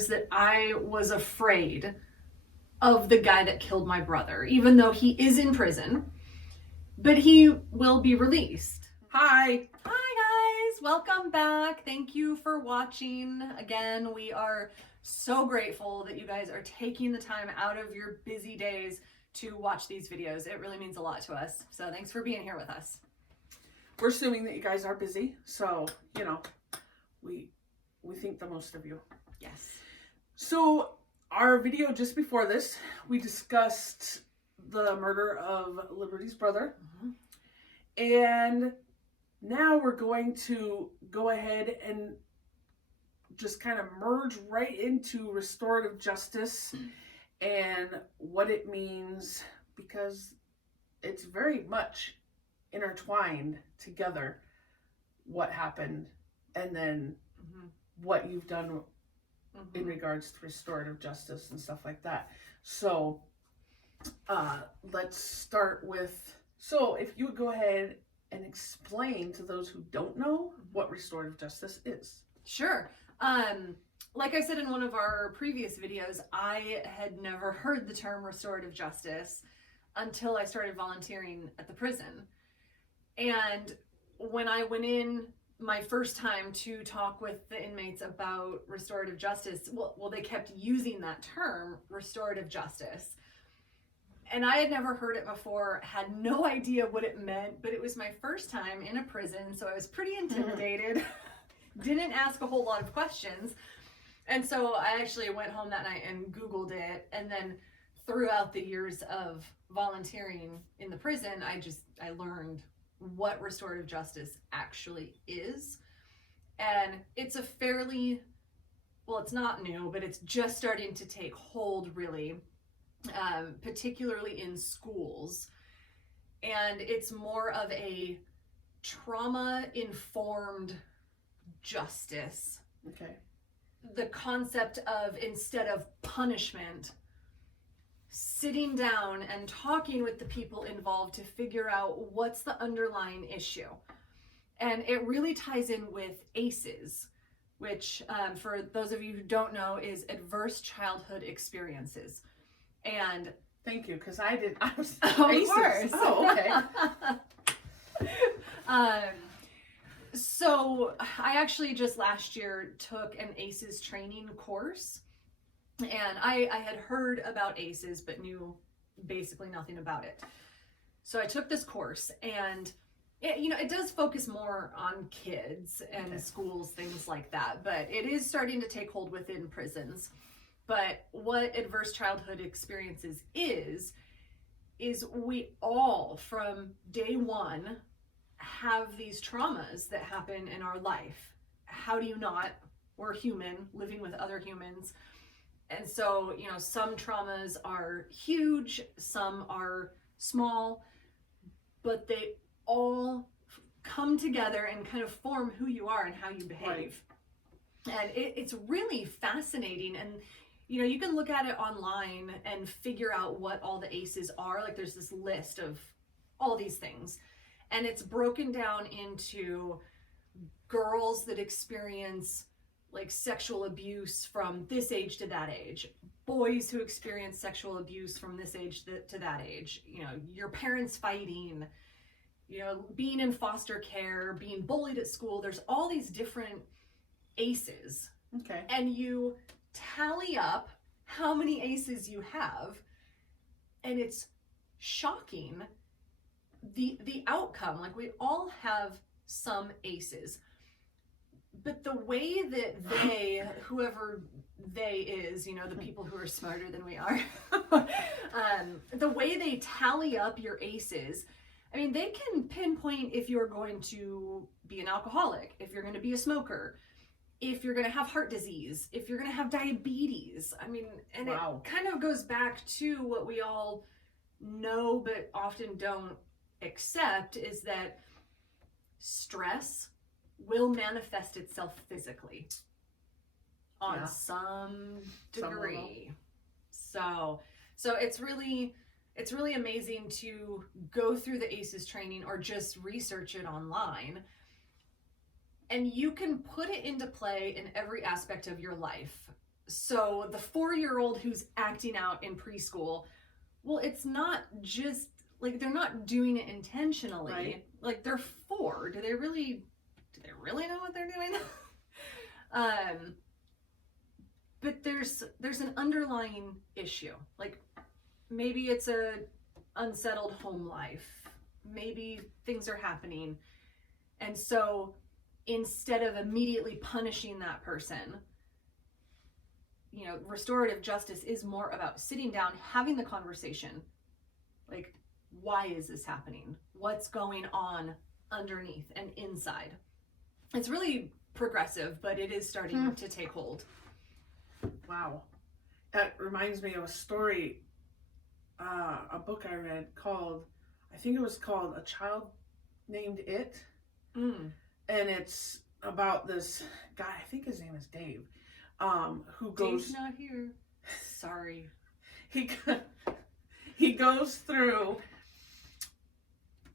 years that I was afraid of the guy that killed my brother, even though he is in prison, but he will be released. Hi. Hi guys, welcome back. Thank you for watching. Again, we are so grateful that you guys are taking the time out of your busy days to watch these videos. It really means a lot to us. So thanks for being here with us. We're assuming that you guys are busy, so, you know, we think the most of you. Yes. So, our video just before this, we discussed the murder of Liberty's brother. And now we're going to go ahead and just kind of merge right into restorative justice and what it means, because it's very much intertwined together, what happened and then what you've done in regards to restorative justice and stuff like that. So let's start with, so if you would go ahead and explain to those who don't know what restorative justice is. Sure. Like I said in one of our previous videos, I had never heard the term restorative justice until I started volunteering at the prison. And when I went in my first time to talk with the inmates about restorative justice, well, they kept using that term, restorative justice. And I had never heard it before, had no idea what it meant, but it was my first time in a prison, so I was pretty intimidated. Didn't ask a whole lot of questions. And so I actually went home that night and Googled it. And then throughout the years of volunteering in the prison, I learned what restorative justice actually is. And it's a fairly, well, it's not new, but it's just starting to take hold really, particularly in schools. And it's more of a trauma-informed justice. Okay. The concept of, instead of punishment, sitting down and talking with the people involved to figure out what's the underlying issue. And it really ties in with ACEs, which for those of you who don't know is adverse childhood experiences. And thank you, because I was of course. Oh, okay. So I actually just last year took an ACEs training course, and I had heard about ACEs but knew basically nothing about it. So I took this course, and it does focus more on kids and schools, things like that, but it is starting to take hold within prisons. But what adverse childhood experiences is we all from day one have these traumas that happen in our life. How do you not? We're human, living with other humans. And so, some traumas are huge, some are small, but they all come together and kind of form who you are and how you behave. Right. And it's really fascinating. And, you can look at it online and figure out what all the ACEs are. Like there's this list of all these things. And it's broken down into girls that experience like sexual abuse from this age to that age, boys who experience sexual abuse from this age to that age, your parents fighting, being in foster care, being bullied at school. There's all these different ACEs. Okay. And you tally up how many ACEs you have, and it's shocking the outcome. Like we all have some ACEs, but the way that whoever they is, the people who are smarter than we are, the way they tally up your ACEs, I mean, they can pinpoint if you're going to be an alcoholic, if you're going to be a smoker, if you're going to have heart disease, if you're going to have diabetes. I mean, and Wow. It kind of goes back to what we all know but often don't accept, is that stress will manifest itself physically on some degree. So it's really amazing to go through the ACEs training or just research it online. And you can put it into play in every aspect of your life. So the 4-year-old who's acting out in preschool, well, it's not just like they're not doing it intentionally. Right. Like they're 4. Do they really know what they're doing? But there's an underlying issue. Like maybe it's a unsettled home life. Maybe things are happening. And so instead of immediately punishing that person, you know, restorative justice is more about sitting down, having the conversation. Like, why is this happening? What's going on underneath and inside? It's really progressive, but it is starting to take hold. Wow. That reminds me of a story, a book I read called, I think it was called A Child Named It. And it's about this guy, I think his name is Dave, who goes... Dave's not here. Sorry. He goes through,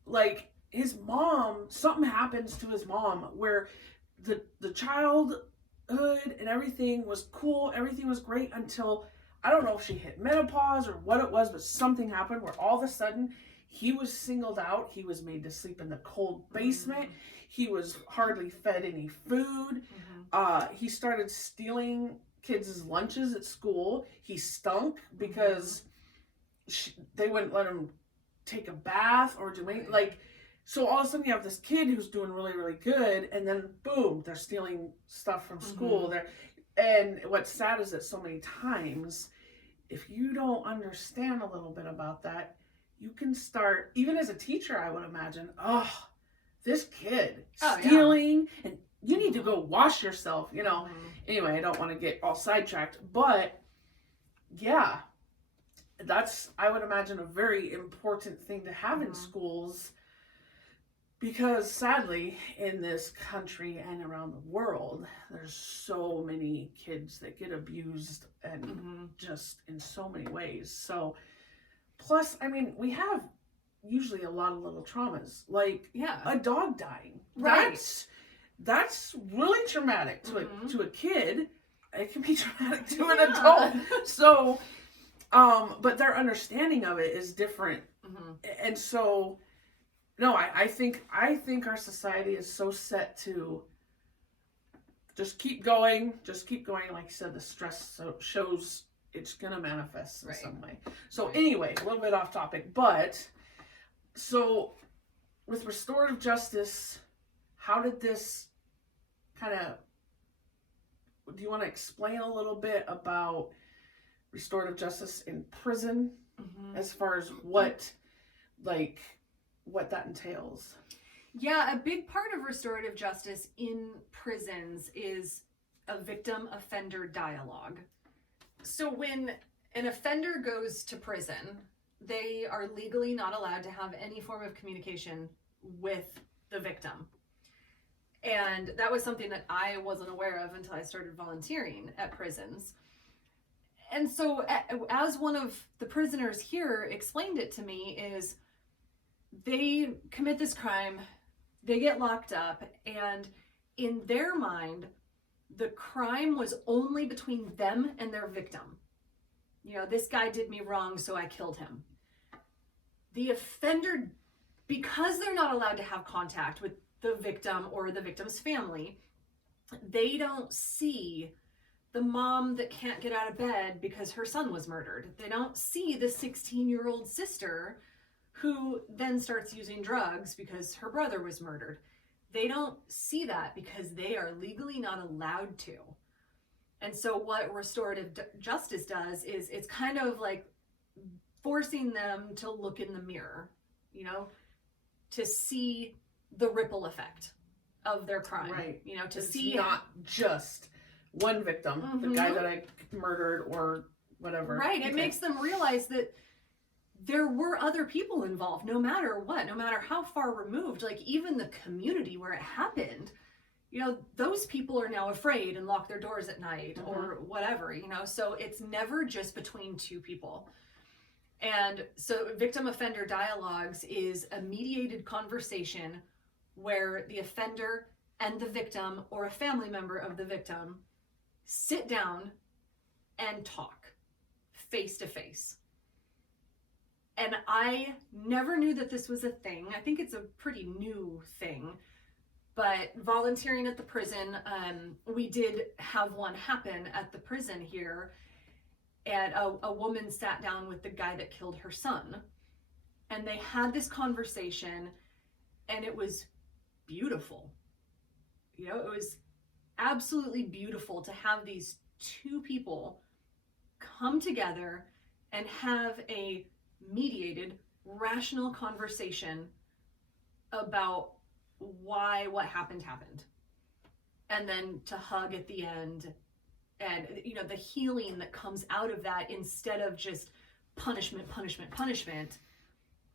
like, his mom, something happens to his mom where the childhood and everything was cool, everything was great until, I don't know if she hit menopause or what it was, but something happened where all of a sudden he was singled out. He was made to sleep in the cold basement. He was hardly fed any food. He started stealing kids' lunches at school. He stunk because they wouldn't let him take a bath or do anything. Like, so all of a sudden you have this kid who's doing really, really good, and then boom, they're stealing stuff from school. And what's sad is that so many times, if you don't understand a little bit about that, you can start, even as a teacher, I would imagine, this kid stealing, and you need to go wash yourself, you know. Anyway, I don't want to get all sidetracked, but yeah, that's, I would imagine, a very important thing to have in schools, because sadly in this country and around the world, there's so many kids that get abused and just in so many ways. So plus, I mean, we have usually a lot of little traumas, like a dog dying. That's really traumatic to a kid. It can be traumatic to an adult. So but their understanding of it is different. And so no, I think our society is so set to just keep going. Like you said, the stress shows it's gonna manifest in some way. So anyway, a little bit off topic, but so with restorative justice, how did this kind of, do you want to explain a little bit about restorative justice in prison, as far as what that entails? Yeah, a big part of restorative justice in prisons is a victim-offender dialogue. So when an offender goes to prison, they are legally not allowed to have any form of communication with the victim. And that was something that I wasn't aware of until I started volunteering at prisons. And so as one of the prisoners here explained it to me, is they commit this crime, they get locked up, and in their mind, the crime was only between them and their victim. You know, this guy did me wrong, so I killed him. The offender, because they're not allowed to have contact with the victim or the victim's family, they don't see the mom that can't get out of bed because her son was murdered. They don't see the 16-year-old sister who then starts using drugs because her brother was murdered. They don't see that because they are legally not allowed to. And so what restorative justice does is it's kind of like forcing them to look in the mirror, you know, to see the ripple effect of their crime. Right. You know, to it's see not just one victim, the guy that I murdered or whatever. Right. It makes them realize that there were other people involved, no matter what, no matter how far removed, like even the community where it happened, you know, those people are now afraid and lock their doors at night or whatever, you know, so it's never just between two people. And so victim offender dialogues is a mediated conversation where the offender and the victim or a family member of the victim sit down and talk face to face. And I never knew that this was a thing. I think it's a pretty new thing. But volunteering at the prison, we did have one happen at the prison here. And a woman sat down with the guy that killed her son. And they had this conversation, and it was beautiful. You know, it was absolutely beautiful to have these two people come together and have a mediated, rational conversation about why what happened. And then to hug at the end, and, you know, the healing that comes out of that instead of just punishment.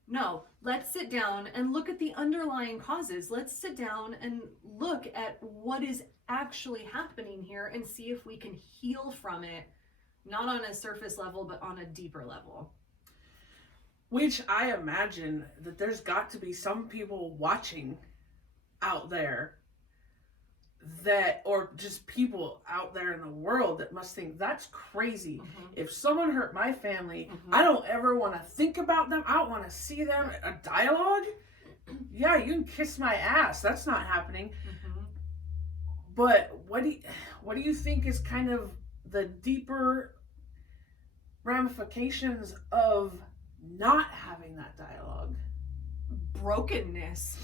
No, let's sit down and look at the underlying causes. Let's sit down and look at what is actually happening here and see if we can heal from it, not on a surface level, but on a deeper level. Which I imagine that there's got to be some people watching out there that, or just people out there in the world that must think that's crazy. Mm-hmm. If someone hurt my family, Mm-hmm. I don't ever want to think about them. I don't want to see them. A dialogue? Yeah, you can kiss my ass. That's not happening. Mm-hmm. But what do you think is kind of the deeper ramifications of not having that dialogue? Brokenness.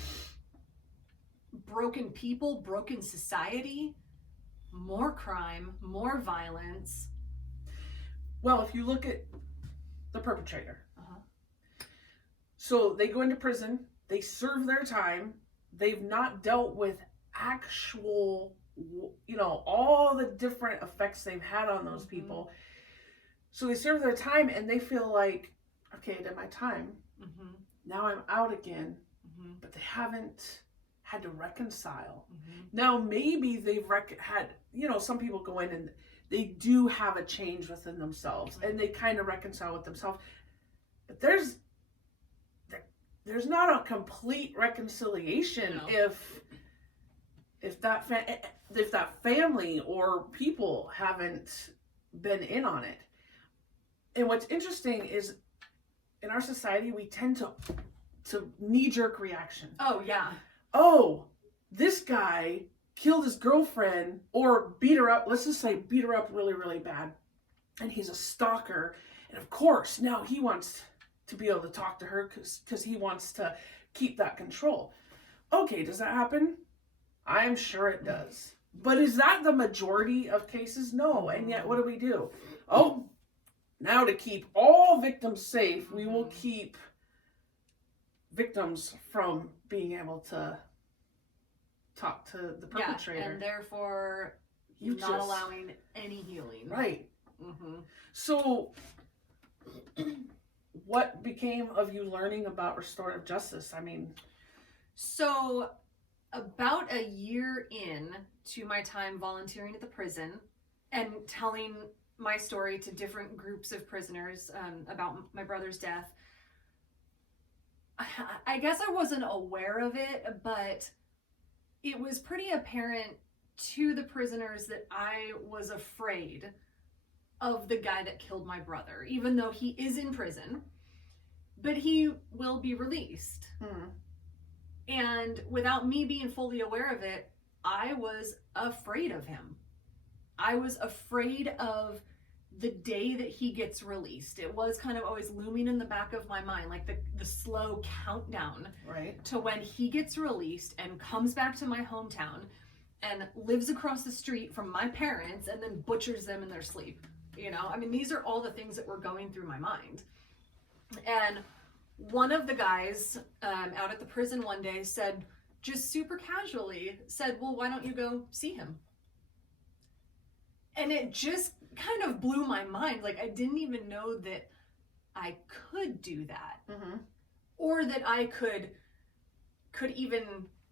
Broken people, broken society, more crime, more violence. Well, if you look at the perpetrator. Uh-huh. So they go into prison, they serve their time, they've not dealt with actual, you know, all the different effects they've had on those Mm-hmm. people. So they serve their time and they feel like, okay, I did my time. Mm-hmm. Now I'm out again. Mm-hmm. But they haven't had to reconcile. Mm-hmm. Now maybe they've had, you know, some people go in and they do have a change within themselves and they kind of reconcile with themselves. But there's not a complete reconciliation. No. if that family or people haven't been in on it. And what's interesting is in our society we tend to knee-jerk reaction. Oh, yeah. Oh, this guy killed his girlfriend or beat her up. Let's just say beat her up really, really bad. And he's a stalker. And of course, now he wants to be able to talk to her because he wants to keep that control. Okay, does that happen? I'm sure it does. But is that the majority of cases? No. And yet, what do? Oh, now to keep all victims safe, we will keep victims from being able to talk to the perpetrator. Yeah, and therefore allowing any healing. Right. Mm-hmm. So what became of you learning about restorative justice? I mean, so about a year in to my time volunteering at the prison and telling my story to different groups of prisoners about my brother's death, I guess I wasn't aware of it, but it was pretty apparent to the prisoners that I was afraid of the guy that killed my brother, even though he is in prison, but he will be released. And without me being fully aware of it, I was afraid of him. I was afraid of the day that he gets released. It was kind of always looming in the back of my mind, like the slow countdown right, to when he gets released and comes back to my hometown and lives across the street from my parents and then butchers them in their sleep. You know, I mean, these are all the things that were going through my mind. And one of the guys out at the prison one day said, just super casually said, well, why don't you go see him? And it just kind of blew my mind. Like, I didn't even know that I could do that. Mm-hmm. Or that I could even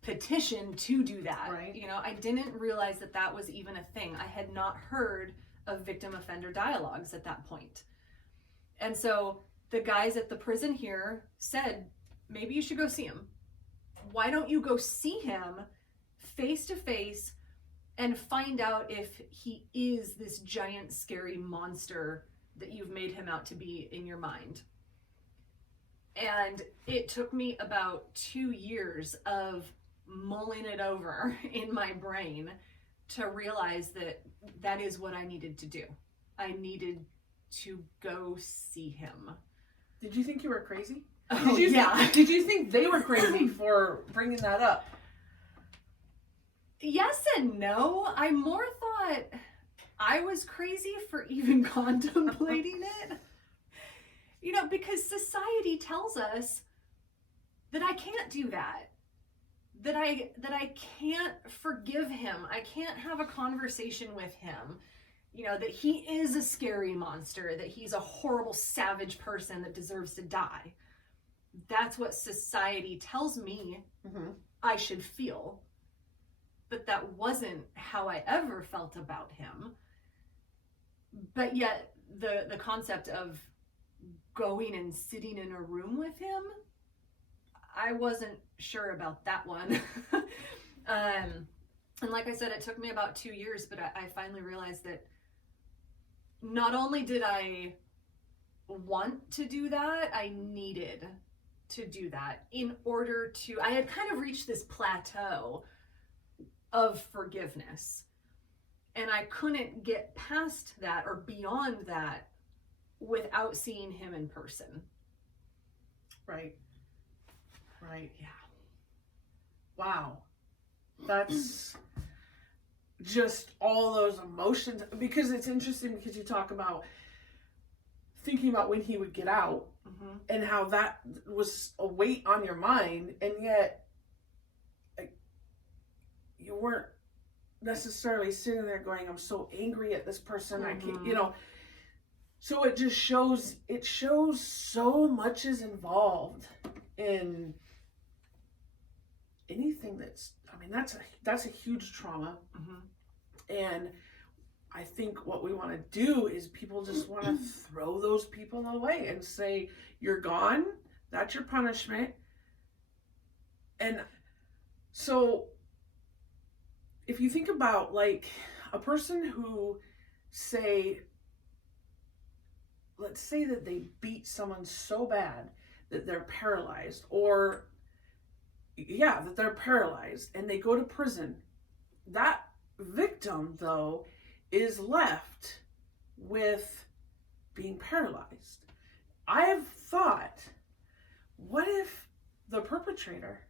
petition to do that. Right. You know, I didn't realize that that was even a thing. I had not heard of victim offender dialogues at that point. And so the guys at the prison here said, maybe you should go see him. Why don't you go see him face to face and find out if he is this giant scary monster that you've made him out to be in your mind. And it took me about 2 years of mulling it over in my brain to realize that that is what I needed to do. I needed to go see him. Did you think you were crazy? Oh, Did you think they were crazy for bringing that up? Yes and no. I more thought I was crazy for even contemplating it. You know, because society tells us that I can't do that. That I can't forgive him. I can't have a conversation with him. You know, that he is a scary monster, that he's a horrible, savage person that deserves to die. That's what society tells me I should feel. But that wasn't how I ever felt about him. But yet, the concept of going and sitting in a room with him, I wasn't sure about that one. And like I said, it took me about 2 years, but I finally realized that not only did I want to do that, I needed to do that in order to, I had kind of reached this plateau of forgiveness. And I couldn't get past that or beyond that without seeing him in person. Right. Right. Yeah. Wow. That's just all those emotions. Because it's interesting because you talk about thinking about when he would get out and how that was a weight on your mind, and yet you weren't necessarily sitting there going, I'm so angry at this person. I can't, you know. So it just shows, so much is involved in anything that's, I mean, that's a huge trauma. And I think what we want to do is people just want to throw those people away and say, you're gone. That's your punishment. And so if you think about like a person who let's say that they beat someone so bad that they're paralyzed, or that they're paralyzed and they go to prison. That victim, though, is left with being paralyzed. I have thought, what if the perpetrator,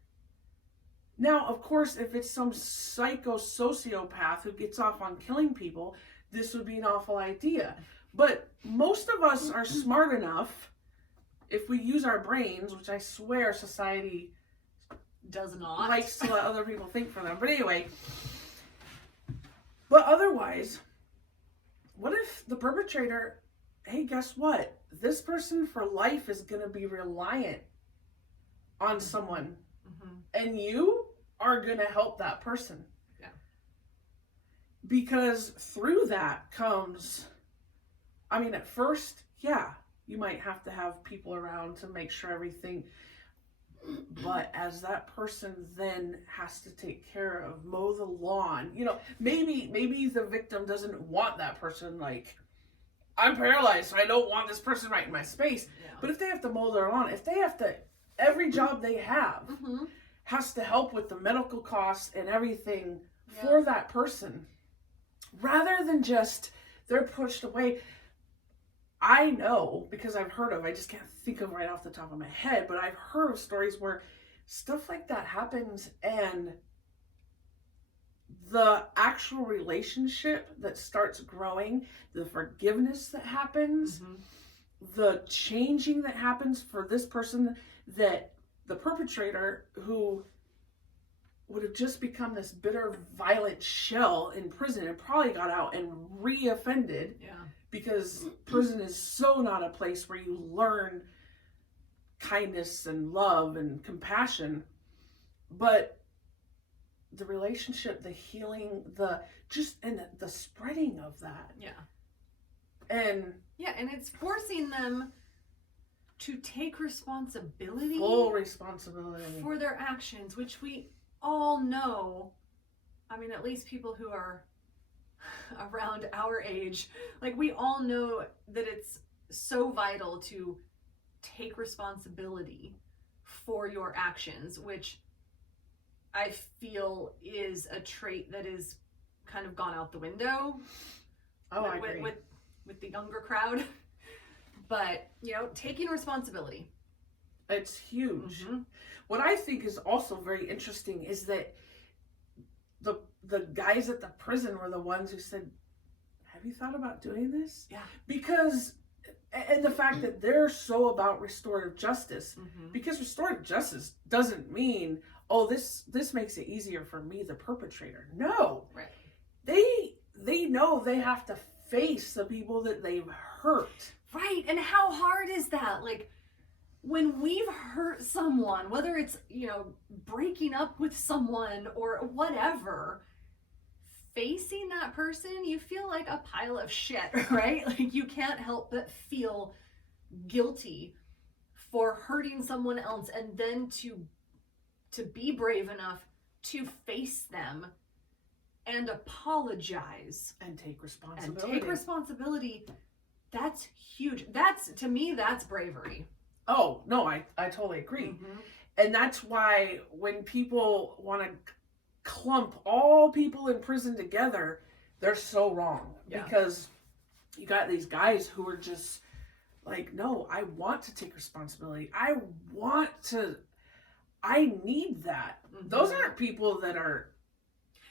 now of course if it's some sociopath who gets off on killing people, this would be an awful idea. But most of us are smart enough, if we use our brains, which I swear society does not, likes to let other people think for them. But anyway, but otherwise, what if the perpetrator, hey, guess what? This person for life is going to be reliant on someone. And you are going to help that person. Yeah. Because through that comes, I mean, at first, you might have to have people around to make sure everything, but as that person then has to take care of, mow the lawn, you know, maybe the victim doesn't want that person, like, I'm paralyzed, so I don't want this person right in my space. Yeah. But if they have to mow their lawn, if they have to, every job they have has to help with the medical costs and everything for that person, rather than just they're pushed away. I know, because I've heard of, I just can't think of right off the top of my head, but I've heard of stories where stuff like that happens and the actual relationship that starts growing, the forgiveness that happens, the changing that happens for this person, that the perpetrator who would have just become this bitter, violent shell in prison and probably got out and re-offended. Yeah. Because prison is so not a place where you learn kindness and love and compassion. But the relationship, the healing, the spreading of that. Yeah. And it's forcing them to take responsibility. Full responsibility. For their actions, which we all know I mean, at least people who are around our age, like we all know that it's so vital to take responsibility for your actions, which I feel is a trait that is kind of gone out the window. I agree. With the younger crowd. But, taking responsibility. It's huge. Mm-hmm. What I think is also very interesting is that the guys at the prison were the ones who said, have you thought about doing this? Yeah. Because, and the fact that they're so about restorative justice, Mm-hmm. because restorative justice doesn't mean, oh, this makes it easier for me, the perpetrator. No. Right. They know they have to face the people that they've hurt. Right. And how hard is that? Like, when we've hurt someone, whether it's, breaking up with someone or whatever, facing that person, you feel like a pile of shit, right? Like, you can't help but feel guilty for hurting someone else, and then to be brave enough to face them and apologize. And take responsibility. That's huge. To me, that's bravery. Oh, no, I totally agree. Mm-hmm. And that's why when people want to clump all people in prison together, they're so wrong. Yeah. Because you got these guys who are just like, no, I want to take responsibility. I need that. Mm-hmm. Those aren't people that are,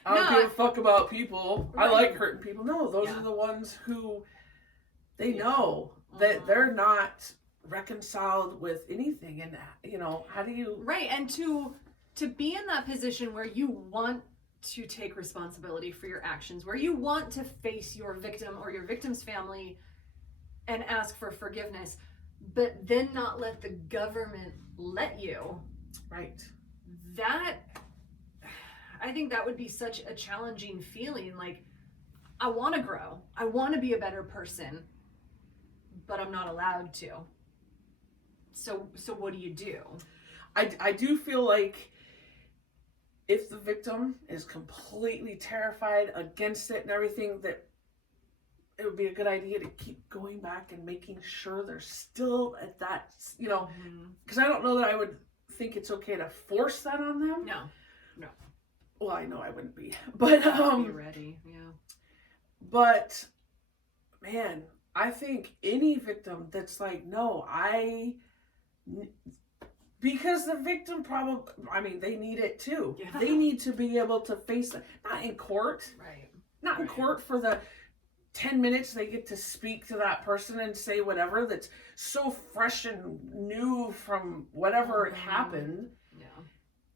I don't No, give a fuck about people. Right. I like hurting people. No, those Yeah. are the ones who they know that they're not reconciled with anything. And, how do you... Right, and to be in that position where you want to take responsibility for your actions, where you want to face your victim or your victim's family and ask for forgiveness, but then not let the government let you. Right. I think that would be such a challenging feeling. Like, I want to grow. I want to be a better person, but I'm not allowed to. So what do you do? I do feel like if the victim is completely terrified against it and everything, that it would be a good idea to keep going back and making sure they're still at that, because I don't know that I would think it's okay to force that on them. No. Well, I know I wouldn't be, but be ready. Yeah. But man, I think any victim that's like, no, because the victim they need it too. Yeah. They need to be able to face it, not in court. Right. Not in court for the 10 minutes they get to speak to that person and say whatever that's so fresh and new from whatever it happened. Yeah.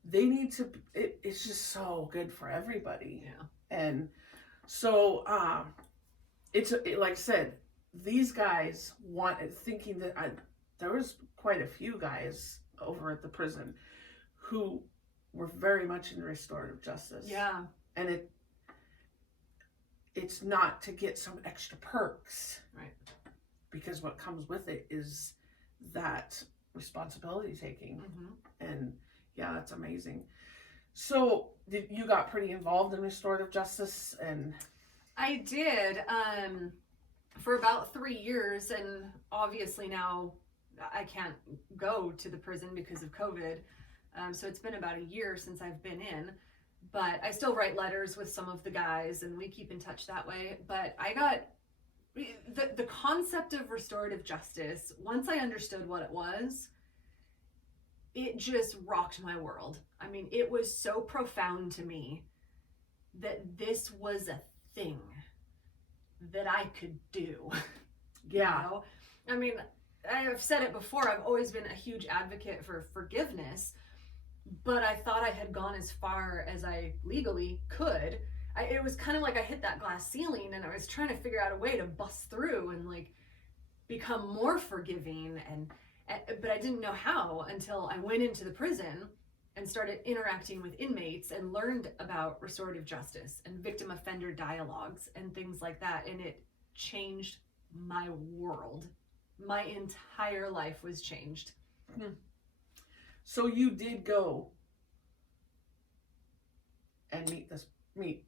They need to, it's just so good for everybody. Yeah. And so, like I said, these guys thinking that there was quite a few guys over at the prison who were very much in restorative justice. Yeah. And it's not to get some extra perks. Right. Because what comes with it is that responsibility taking. Mm-hmm. And yeah, that's amazing. So you got pretty involved in restorative justice, and I did for about 3 years, and obviously now I can't go to the prison because of COVID. So it's been about a year since I've been in, but I still write letters with some of the guys and we keep in touch that way. But I got the concept of restorative justice. Once I understood what it was, it just rocked my world. I mean, it was so profound to me that this was a thing that I could do. yeah. I mean, I've said it before, I've always been a huge advocate for forgiveness, but I thought I had gone as far as I legally could. It was kind of like I hit that glass ceiling and I was trying to figure out a way to bust through and like become more forgiving, but I didn't know how until I went into the prison and started interacting with inmates and learned about restorative justice and victim offender dialogues and things like that, and it changed my world. My entire life was changed. So you did go and meet meet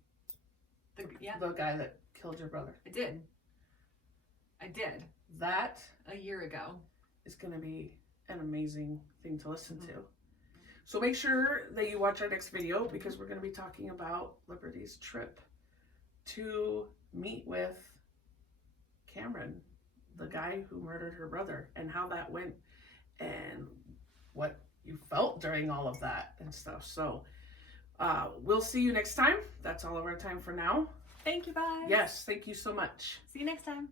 Yeah, the guy that killed your brother. I did. That A year ago. is going to be an amazing thing to listen to. So make sure that you watch our next video because we're going to be talking about Liberty's trip to meet with Cameron, the guy who murdered her brother, and how that went and what you felt during all of that and stuff. So we'll see you next time. That's all of our time for now. Thank you, guys. Yes, thank you so much. See you next time.